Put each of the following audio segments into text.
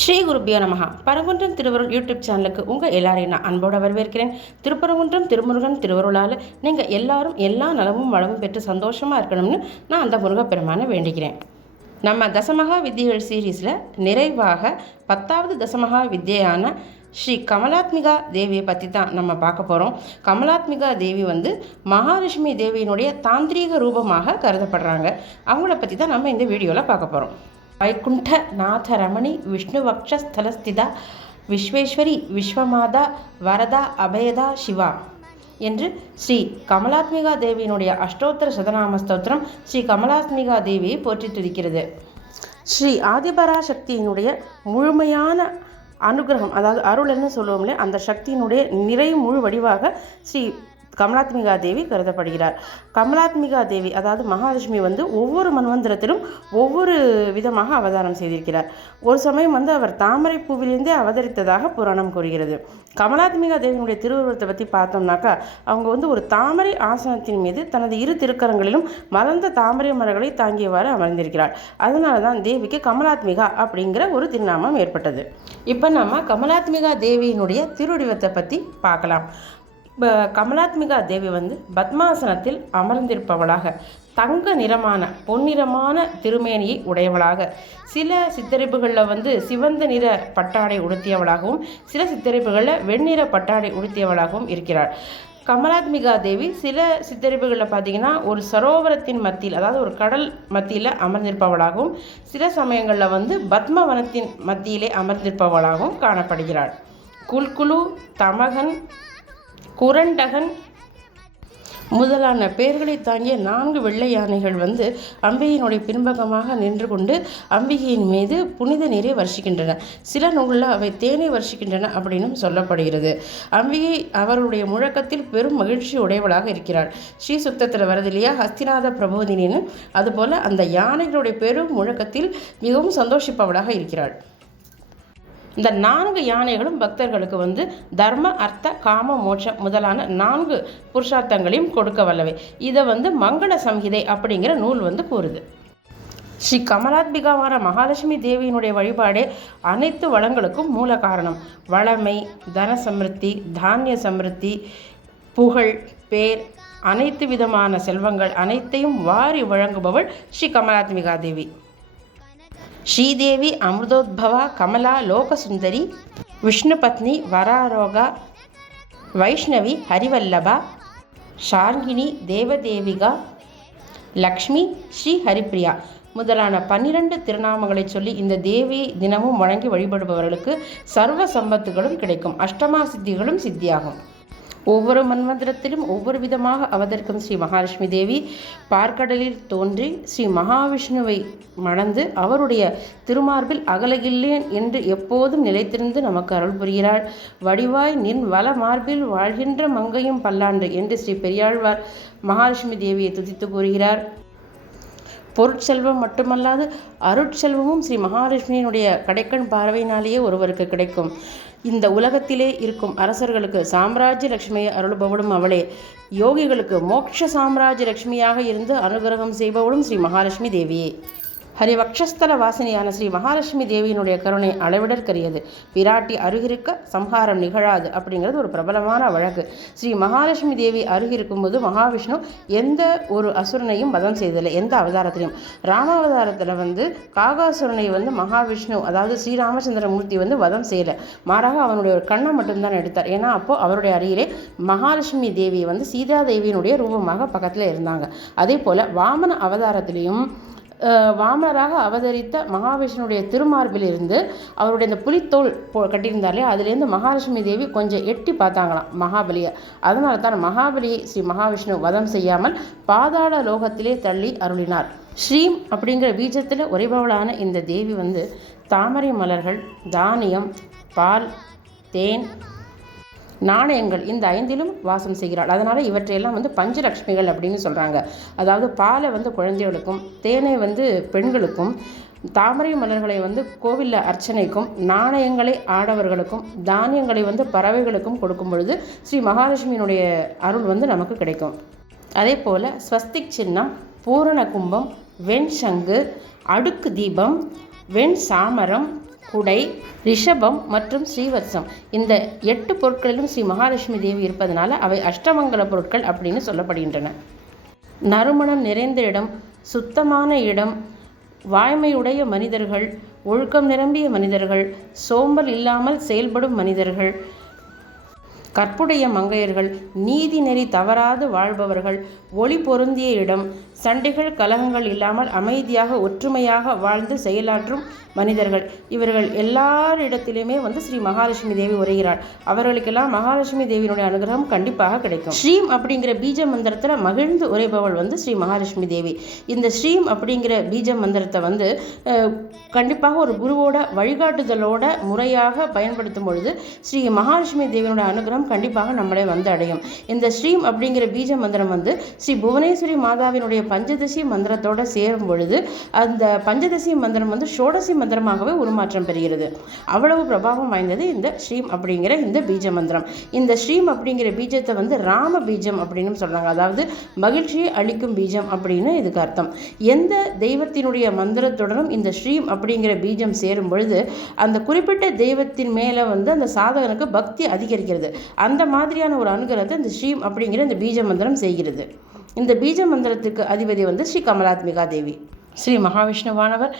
ஸ்ரீ குருபியோ நமஹா. பரங்குன்றம் திருவருள் யூடியூப் சேனலுக்கு உங்கள் எல்லாரையும் நான் அன்போடு வரவேற்கிறேன். திருப்பரங்குன்றம் திருமுருகன் திருவருளால் நீங்கள் எல்லாரும் எல்லா நலமும் வளமும் பெற்று சந்தோஷமாக இருக்கணும்னு நான் அந்த முருகப்பெருமானை வேண்டிக்கிறேன். நம்ம தசமகா வித்தியைகள் சீரீஸில் நிறைவாக 10வது தசமகா வித்தியான ஸ்ரீ கமலாத்மிகா தேவியை பற்றி தான் நம்ம பார்க்க போகிறோம். கமலாத்மிகா தேவி மகாலட்சுமி தேவியினுடைய தாந்திரீக ரூபமாக கருதப்படுறாங்க. அவங்கள பற்றி தான் நம்ம இந்த வீடியோவில் பார்க்க போகிறோம். வைகுண்ட நாத ரமணி விஷ்ணுவக்ஷஸ்தலஸ்திதா விஸ்வேஸ்வரி விஸ்வமாதா வரதா அபயதா சிவா என்று ஸ்ரீ கமலாத்மிகா தேவியினுடைய அஷ்டோத்தர சதநாம ஸ்தோத்திரம் ஸ்ரீ கமலாத்மிகா தேவியை போற்றி துதிக்கிறது. ஸ்ரீ ஆதிபராசக்தியினுடைய முழுமையான அனுகிரகம், அதாவது அருள்னு சொல்லுவோம்லே, அந்த சக்தியினுடைய நிறை முழு வடிவாக ஸ்ரீ கமலாத்மிகா தேவி கருதப்படுகிறார். கமலாத்மிகா தேவி அதாவது மகாலட்சுமி ஒவ்வொரு மன்வந்திரத்திலும் ஒவ்வொரு விதமாக அவதாரம் செய்திருக்கிறார். ஒரு சமயம் அவர் தாமரை பூவிலிருந்தே அவதரித்ததாக புராணம் கூறுகிறது. கமலாத்மிகா தேவியினுடைய திருவுருவத்தை பற்றி பார்த்தோம்னாக்கா, அவங்க ஒரு தாமரை ஆசனத்தின் மீது தனது இரு திருக்கரங்களிலும் மலர்ந்த தாமரை மலர்களை தாங்கியவாறு அமர்ந்திருக்கிறார். அதனால தான் தேவிக்கு கமலாத்மிகா அப்படிங்கிற ஒரு திருநாமம் ஏற்பட்டது. இப்போ நம்ம கமலாத்மிகா தேவியினுடைய திருவடிவத்தை பற்றி பார்க்கலாம். கமலாத்மிகா தேவி பத்மாசனத்தில் அமர்ந்திருப்பவளாக, தங்க நிறமான பொன்னிறமான திருமேனியை உடையவளாக, சில சித்தரிப்புகளில் சிவந்த நிற பட்டாடை உடுத்தியவளாகவும் சில சித்தரிப்புகளில் வெண்ணிற பட்டாடை உடுத்தியவளாகவும் இருக்கிறார். கமலாத்மிகா தேவி சில சித்தரிப்புகளில் பார்த்திங்கன்னா ஒரு சரோவரத்தின் மத்தியில், அதாவது ஒரு கடல் மத்தியில் அமர்ந்திருப்பவளாகவும், சில சமயங்களில் பத்மவனத்தின் மத்தியிலே அமர்ந்திருப்பவளாகவும் காணப்படுகிறாள். குல்குலு, தமகன், குரண்டகன் முதலான பெயர்களை தாங்கிய 4 வெள்ளை யானைகள் அம்பிகையினுடைய பின்பக்கமாக நின்று கொண்டு அம்பிகையின் மீது புனித நீரை வருஷிக்கின்றன. சில நூலில் அவை தேனை வருஷிக்கின்றன அப்படின்னு சொல்லப்படுகிறது. அம்பிகை அவருடைய முழக்கத்தில் பெரும் மகிழ்ச்சி உடையவளாக இருக்கிறார். ஸ்ரீ சுத்தத்தில் வருது இல்லையா, ஹஸ்திநாத பிரபோதினின்னு, அதுபோல் அந்த யானைகளுடைய பெரும் முழக்கத்தில் மிகவும் சந்தோஷிப்பவளாக இருக்கிறாள். இந்த 4 யானைகளும் பக்தர்களுக்கு தர்ம அர்த்த காம மோட்சம் முதலான 4 புருஷார்த்தங்களையும் கொடுக்க வல்லவை. இதை மங்கள சம்ஹிதை அப்படிங்கிற நூல் கூறுது. ஸ்ரீ கமலாத்மிகாவான மகாலட்சுமி தேவியினுடைய வழிபாடே அனைத்து வளங்களுக்கும் மூல காரணம். வளமை, தன சமிருத்தி, தானிய சமிருத்தி, புகழ், பேர், அனைத்து விதமான செல்வங்கள் அனைத்தையும் வாரி வழங்குபவள் ஸ்ரீ கமலாத்மிகா தேவி. ஸ்ரீதேவி அமிர்தோத்பவா கமலா லோகசுந்தரி விஷ்ணுபத்னி வராரோகா வைஷ்ணவி ஹரிவல்லபா ஷார்ங்கினி தேவதேவிகா லக்ஷ்மி ஸ்ரீ ஹரிப்ரியா முதலான 12 திருநாமங்களை சொல்லி இந்த தேவியை தினமும் வணங்கி வழிபடுபவர்களுக்கு சர்வ சம்பத்துகளும் கிடைக்கும், அஷ்டமா சித்திகளும் சித்தியாகும். ஒவ்வொரு மன்வந்திரத்திலும் ஒவ்வொரு விதமாக அவதரிக்கும் ஸ்ரீ மகாலட்சுமி தேவி பார்க்கடலில் தோன்றி ஸ்ரீ மகாவிஷ்ணுவை மணந்து அவருடைய திருமார்பில் அகலகில்லேன் என்று எப்போதும் நிலைத்திருந்து நமக்கு அருள் புரிகிறாள். வடிவாய் நின் வள மார்பில் வாழ்கின்ற மங்கையும் பல்லாண்டு என்று ஸ்ரீ பெரியாழ்வார் மகாலட்சுமி தேவியை துதித்து கூறுகிறார். பொருட்செல்வம் மட்டுமல்லாது அருட்செல்வமும் ஸ்ரீ மகாலட்சுமியினுடைய கடைக்கண் பார்வையினாலேயே ஒருவருக்கு கிடைக்கும். இந்த உலகத்திலே இருக்கும் அரசர்களுக்கு சாம்ராஜ்ய லட்சுமியை அருள்பவளும் அவளே. யோகிகளுக்கு மோட்ச சாம்ராஜ்ய லட்சுமியாக இருந்து அனுகிரகம் செய்பவளும் ஸ்ரீ மகாலட்சுமி தேவியே. ஹரிவக்ஷஸ்தல வாசினியான ஸ்ரீ மகாலட்சுமி தேவியினுடைய கருணை அளவிடற்கரியது. பிராட்டி அருகிருக்க சம்ஹாரம் நிகழாது அப்படிங்கிறது ஒரு பிரபலமான வழக்கு. ஸ்ரீ மகாலட்சுமி தேவி அருகிருக்கும்போது மகாவிஷ்ணு எந்த ஒரு அசுரனையும் வதம் செய்ததில்லை, எந்த அவதாரத்திலையும். ராமாவதாரத்தில் காகாசுரனை மகாவிஷ்ணு, அதாவது ஸ்ரீராமச்சந்திரமூர்த்தி வதம் செய்யலை. மாறாக அவனுடைய ஒரு கண்ணை மட்டும்தான் எடுத்தார். ஏன்னா அப்போது அவருடைய அருகிலே மகாலட்சுமி தேவி சீதாதேவியினுடைய ரூபமாக பக்கத்தில் இருந்தாங்க. அதே போல் வாமன அவதாரத்திலையும் வாமனராக அவதரித்த மகாவிஷ்ணுடைய திருமார்பிலிருந்து அவருடைய இந்த புலித்தோல் கட்டியிருந்தாலே அதிலேருந்து மகாலட்சுமி தேவி கொஞ்சம் எட்டி பார்த்தாங்களாம் மகாபலியை. அதனால தான் மகாபலியை ஸ்ரீ மகாவிஷ்ணு வதம் செய்யாமல் பாதாள லோகத்திலே தள்ளி அருளினார். ஸ்ரீம் அப்படிங்கிற பீஜத்தில் உறைபவளான இந்த தேவி தாமரை மலர்கள், தானியம், பால், தேன், நாணயங்கள் இந்த 5லும் வாசம் செய்கிறாள். அதனால் இவற்றையெல்லாம் பஞ்சலக்ஷ்மிகள் அப்படின்னு சொல்கிறாங்க. அதாவது பாலை குழந்தைகளுக்கும், தேனை பெண்களுக்கும், தாமரை மலர்களை கோவிலில் அர்ச்சனைக்கும், நாணயங்களை ஆடவர்களுக்கும், தானியங்களை பறவைகளுக்கும் கொடுக்கும் பொழுது ஸ்ரீ மகாலட்சுமியினுடைய அருள் நமக்கு கிடைக்கும். அதே போல் ஸ்வஸ்திக் சின்னம், பூரண கும்பம், வெண் சங்கு, அடுக்கு தீபம், வெண் சாமரம், குடை, ரிஷபம் மற்றும் ஸ்ரீவத்சம் இந்த 8 பொருட்களிலும் ஸ்ரீ மகாலட்சுமி தேவி இருப்பதனால அவை அஷ்டமங்கல பொருட்கள் அப்படின்னு சொல்லப்படுகின்றன. நறுமணம் நிறைந்த இடம், சுத்தமான இடம், வாய்மையுடைய மனிதர்கள், ஒழுக்கம் நிரம்பிய மனிதர்கள், சோம்பல் இல்லாமல் செயல்படும் மனிதர்கள், கற்புடைய மங்கையர்கள், நீதி நெறி தவறாது வாழ்பவர்கள், ஒளி பொருந்திய இடம், சண்டைகள் கலகங்கள் இல்லாமல் அமைதியாக ஒற்றுமையாக வாழ்ந்து செயலாற்றும் மனிதர்கள். இவர்கள் எல்லாரிடத்திலுமே ஸ்ரீ மகாலட்சுமி தேவி உரைகிறாள். அவர்களுக்கெல்லாம் மகாலட்சுமி தேவியினுடைய அனுகிரகம் கண்டிப்பாக கிடைக்கும். ஸ்ரீம் அப்படிங்கிற பீஜ மந்திரத்தில் மகிழ்ந்து உரைபவள் ஸ்ரீ மகாலட்சுமி தேவி. இந்த ஸ்ரீம் அப்படிங்கிற பீஜ மந்திரத்தை கண்டிப்பாக ஒரு குருவோட வழிகாட்டுதலோட முறையாக பயன்படுத்தும் பொழுது ஸ்ரீ மகாலட்சுமி தேவியினுடைய அனுகிரகம் கண்டிப்பாக நம்மளை அடையும். இந்த ஸ்ரீம் அப்படிங்கிற பீஜ மந்திரம் ஸ்ரீ புவனேஸ்வரி மாதாவினுடைய பஞ்சதசி மந்திரத்தோட சேரும் பொழுது அந்த பஞ்சதசி மந்திரம் ஷோடசி மந்திரமாகவே உருமாற்றம் பெறுகிறது. அவ்வளவு பிரபாவம் வாய்ந்தது இந்த ஸ்ரீம் அப்படிங்கிற இந்த பீஜ மந்திரம். இந்த ஸ்ரீம் அப்படிங்கிற பீஜத்தை ராம பீஜம் அப்படின்னு சொல்றாங்க. அதாவது மகிழ்ச்சியை அளிக்கும் பீஜம் அப்படின்னு இதுக்கு அர்த்தம். எந்த தெய்வத்தினுடைய மந்திரத்துடனும் இந்த ஸ்ரீம் அப்படிங்கிற பீஜம் சேரும் பொழுது அந்த குறிப்பிட்ட தெய்வத்தின் மேல அந்த சாதகனுக்கு பக்தி அதிகரிக்கிறது. அந்த மாதிரியான ஒரு அனுகிரகத்தை இந்த ஸ்ரீம் அப்படிங்கிற இந்த பீஜ மந்திரம் செய்கிறது. இந்த பீஜ மந்திரத்துக்கு அதிபதி ஸ்ரீ கமலாத்மிகா தேவி. ஸ்ரீ மகாவிஷ்ணுவானவர்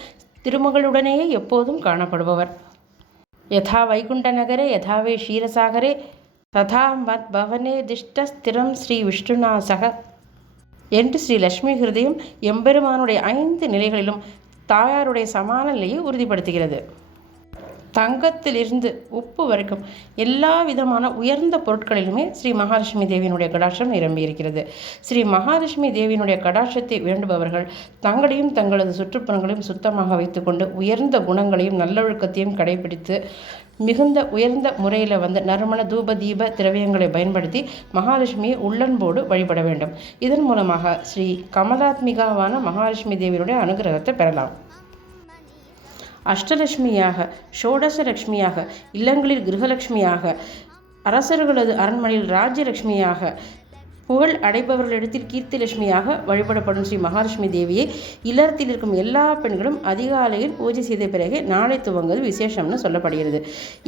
திருமகளுடனேயே எப்போதும் காணப்படுபவர். யதா வைகுண்ட நகரே யதாவே ஷீரசாகரே ததா மத் பவனே திஷ்ட ஸ்திரம் ஸ்ரீ விஷ்ணுனா சக என்று ஸ்ரீ லட்சுமி ஹிருதயம் எம்பெருமானுடைய 5 நிலைகளிலும் தாயாருடைய சமான நிலையை உறுதிப்படுத்துகிறது. தங்கத்திலிருந்து உப்பு வரைக்கும் எல்லா விதமான உயர்ந்த பொருட்களிலுமே ஸ்ரீ மகாலட்சுமி தேவியினுடைய கடாட்சம் நிரம்பி இருக்கிறது. ஸ்ரீ மகாலட்சுமி தேவியினுடைய கடாட்சத்தை வேண்டுபவர்கள் தங்களையும் தங்களது சுற்றுப்புறங்களையும் சுத்தமாக வைத்துக்கொண்டு உயர்ந்த குணங்களையும் நல்லொழுக்கத்தையும் கடைபிடித்து மிகுந்த உயர்ந்த முறையில் நறுமண தூப தீப திரவியங்களை பயன்படுத்தி மகாலட்சுமியை உள்ளன்போடு வழிபட வேண்டும். இதன் மூலமாக ஸ்ரீ கமலாத்மிகாவான மகாலட்சுமி தேவியினுடைய அனுகிரகத்தை பெறலாம். அஷ்டலட்சுமியாக, ஷோடசலட்சுமியாக, இல்லங்களில் கிரகலட்சுமியாக, அரசர்களது அரண்மனையில் ராஜ்யலட்சுமியாக, புகழ் அடைபவர்களிடத்தில் கீர்த்திலட்சுமியாக வழிபடப்படும் ஸ்ரீ மகாலட்சுமி தேவியை இல்லறத்தில் இருக்கும் எல்லா பெண்களும் அதிகாலையில் பூஜை செய்த பிறகு நாளை துவங்குவது விசேஷம்னு சொல்லப்படுகிறது.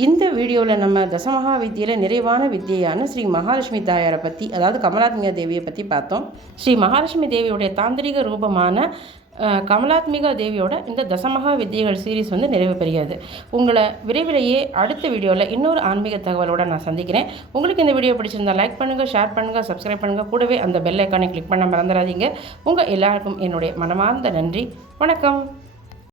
இந்த வீடியோவில் நம்ம தசமகா வித்தியில் நிறைவான வித்தியான ஸ்ரீ மகாலட்சுமி தாயாரை பற்றி, அதாவது கமலாத்மிகா தேவியை பற்றி பார்த்தோம். ஸ்ரீ மகாலட்சுமி தேவியுடைய தாந்திரிக ரூபமான கமலாத்மிகா தேவியோட இந்த தசமகா வித்தியைகள் சீரீஸ் நிறைவு பெறுகிறது. உங்களை விரைவிலேயே அடுத்த வீடியோவில் இன்னொரு ஆன்மீக தகவலோடு நான் சந்திக்கிறேன். உங்களுக்கு இந்த வீடியோ பிடிச்சிருந்தால் லைக் பண்ணுங்கள், ஷேர் பண்ணுங்கள், சப்ஸ்கிரைப் பண்ணுங்கள். கூடவே அந்த பெல் ஐக்கானை கிளிக் பண்ண மறந்துடாதீங்க. உங்கள் எல்லாருக்கும் என்னுடைய மனமார்ந்த நன்றி. வணக்கம்.